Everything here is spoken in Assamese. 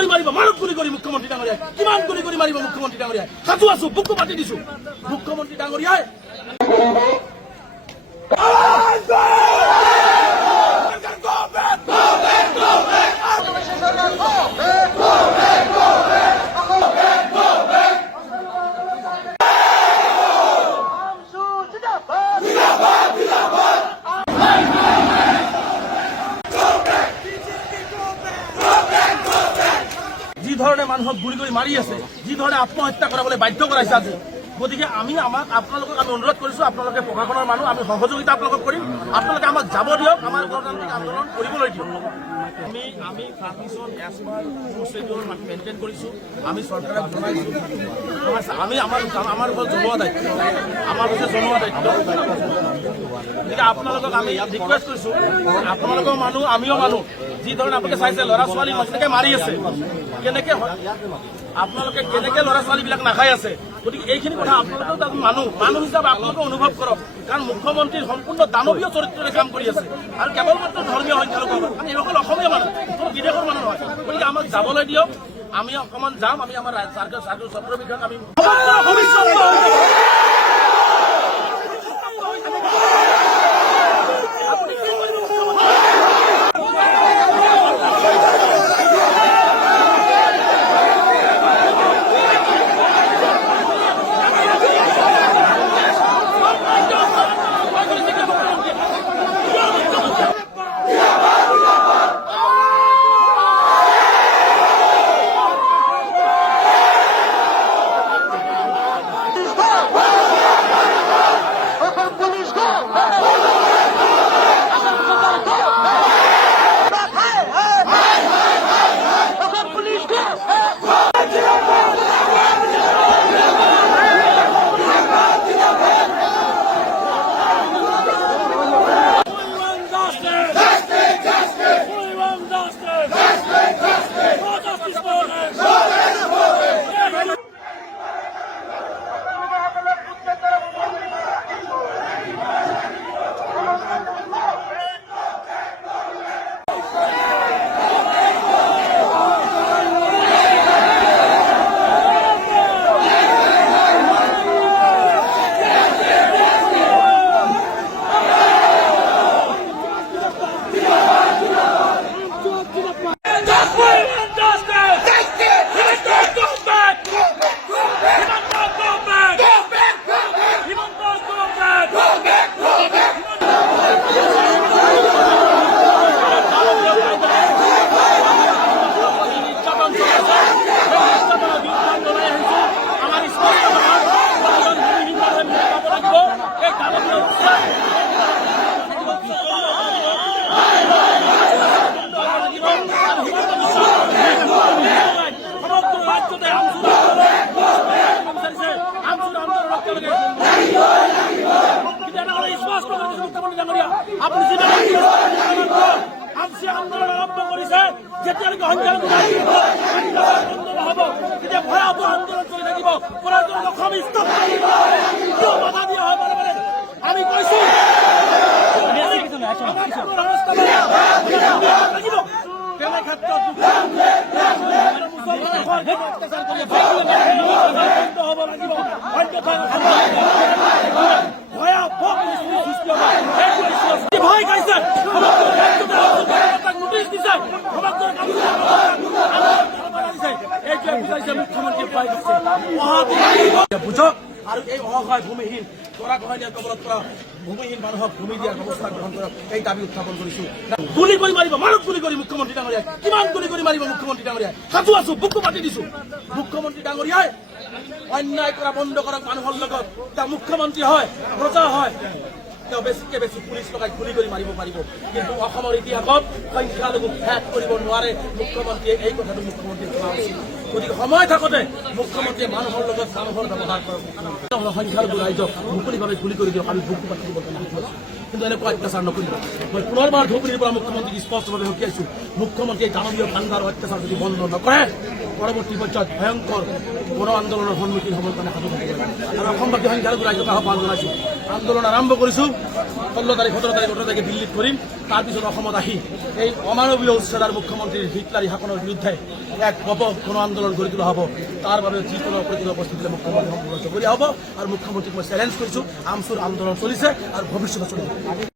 কৰি মাৰিব মাৰক গুলি কৰি মুখ্যমন্ত্ৰী ডাঙৰীয়াই কিমান গুলি কৰি মাৰিব মুখ্যমন্ত্ৰী ডাঙৰীয়াই সাজু আছো বুকু পাতি দিছো মুখ্যমন্ত্ৰী ডাঙৰীয়াই যি ধৰণে মানুহক গুলি কৰি মাৰি আছে যি ধৰণে আত্মহত্যা কৰাবলৈ বাধ্য কৰাইছে আজি গতিকে আমি আপোনালোকক আমি অনুৰোধ কৰিছো আপোনালোকে প্ৰশাসনৰ মানুহ আমি সহযোগিতা আপোনালোকক কৰিম আপোনালোকে আমাক যাব দিয়ক আমাৰ গণতান্ত্ৰিক আন্দোলন কৰিবলৈ দিয়ক আমি পাৰ্টিশ্যন এছপাৰ প্ৰচিডিউৰ মেইনটেইন কৰিছোঁ আমি চৰকাৰক জনাইছোঁ আমি আমাৰ ওপৰত জনোৱা দায়িত্ব আমাৰ ওপৰত জনোৱা দায়িত্ব গতিকে আপোনালোকক আমি ৰিকুৱেষ্ট কৰিছোঁ আপোনালোকৰ মানুহ আমিও মানুহ যি ধৰণে আপোনালোকে চাইছে ল'ৰা ছোৱালী কেনেকৈ মাৰি আছে কেনেকৈ আপোনালোকে কেনেকৈ ল'ৰা ছোৱালীবিলাক নাখাই আছে গতিকে এইখিনি কথা আপোনালোকেও তাত মানুহ হিচাপে আপোনালোকে অনুভৱ কৰক কাৰণ মুখ্যমন্ত্ৰীৰ সম্পূৰ্ণ দানৱীয় চৰিত্ৰৰে কাম কৰি আছে আৰু কেৱল মাত্ৰ ধৰ্মীয় সংখ্যালঘু কাৰণ এইসকল অসমীয়া মানুহ কোনো বিদেশৰ মানুহ নহয় গতিকে আমাক যাবলৈ দিয়ক আমি অকণমান যাম আমি আমাৰ ছাত্ৰ বিষয়ক আমি আন্দোলন আৰম্ভ কৰিছে যেতিয়ালৈকে সংখ্যালঘু নহ'ব তেতিয়া ভয়াৱহ আন্দোলন চলি থাকিব বাধা দিয়া হয় মানে আমি কৈছো তেনে ক্ষেত্ৰত হ'ব লাগিব ভয় খাইছে নোটিছ দিছে মুখ্যমন্ত্ৰী ভয় খাইছে বুঝক আৰু এই অসহায় ভূমিহীন গৰাখহনীয়া কবলত পৰা ভূমিহীন মানুহক ভূমি দিয়াৰ ব্যৱস্থা গ্ৰহণ কৰক এই দাবী উত্থাপন কৰিছো গুলি কৰি মাৰিব মাৰক গুলি কৰি মুখ্যমন্ত্ৰী ডাঙৰীয়াই কিমান গুলি কৰি মাৰিব মুখ্যমন্ত্ৰী ডাঙৰীয়াই সাজু আছো বুকু পাতি দিছো মুখ্যমন্ত্ৰী ডাঙৰীয়াই অন্যায় কৰা বন্ধ কৰক মানুহৰ লগত তেওঁ মুখ্যমন্ত্ৰী হয় প্ৰজা হয় তেওঁ বেছিকে বেছি পুলিচ লগাই গুলি কৰি মাৰিব পাৰিব কিন্তু অসমৰ ইতিহাসত সংখ্যালঘুক শেষ কৰিব নোৱাৰে মুখ্যমন্ত্ৰীয়ে এই কথাটো মুখ্যমন্ত্ৰীয়ে জনা উচিত গতিকে সময় থাকোঁতে মুখ্যমন্ত্ৰীয়ে মানুহৰ লগত মানুহৰ ব্যৱহাৰ কৰক সংখ্যালঘু ৰাইজক মুকলিভাৱে গুলি কৰি দিয়ক আমি বুকু পাতি দিব কিন্তু এনেকুৱা অত্যাচাৰ নকৰিব মই পুনৰবাৰ ধুবুৰীৰ পৰা মুখ্যমন্ত্ৰীক স্পষ্টভাৱে সকীয়াইছো মুখ্যমন্ত্ৰীয়ে দানৱীয় ভাণ্ডাৰ অত্যাচাৰ যদি বন্ধ নকৰে পৰৱৰ্তী পৰ্যায়ত ভয়ংকৰ গণ আন্দোলনৰ সন্মুখীন হ'বৰ কাৰণে সাজু থাকিব আৰু অসমবাসী সংখ্যালঘু ৰাইজক আহ্বান জনাইছোঁ আন্দোলন আৰম্ভ কৰিছোঁ 16 তাৰিখ 17 তাৰিখ 18 তাৰিখে দিল্লীত কৰিম তাৰপিছত অসমত আহি এই অমানৱীয় উচ্চতাৰ মুখ্যমন্ত্ৰীৰ হিটলাৰী শাসনৰ বিৰুদ্ধে এক ব্যাপক গণ আন্দোলন গঢ়ি তোলা হ'ব তাৰ বাবে যিকোনো প্ৰতিকূল পৰিস্থিতিলৈ মুখ্যমন্ত্ৰী সম্পূৰ্ণ জগৰীয়া হ'ব আৰু মুখ্যমন্ত্ৰীক মই চেলেঞ্জ কৰিছোঁ আমচুৰ আন্দোলন চলিছে আৰু ভৱিষ্যতে চলিব।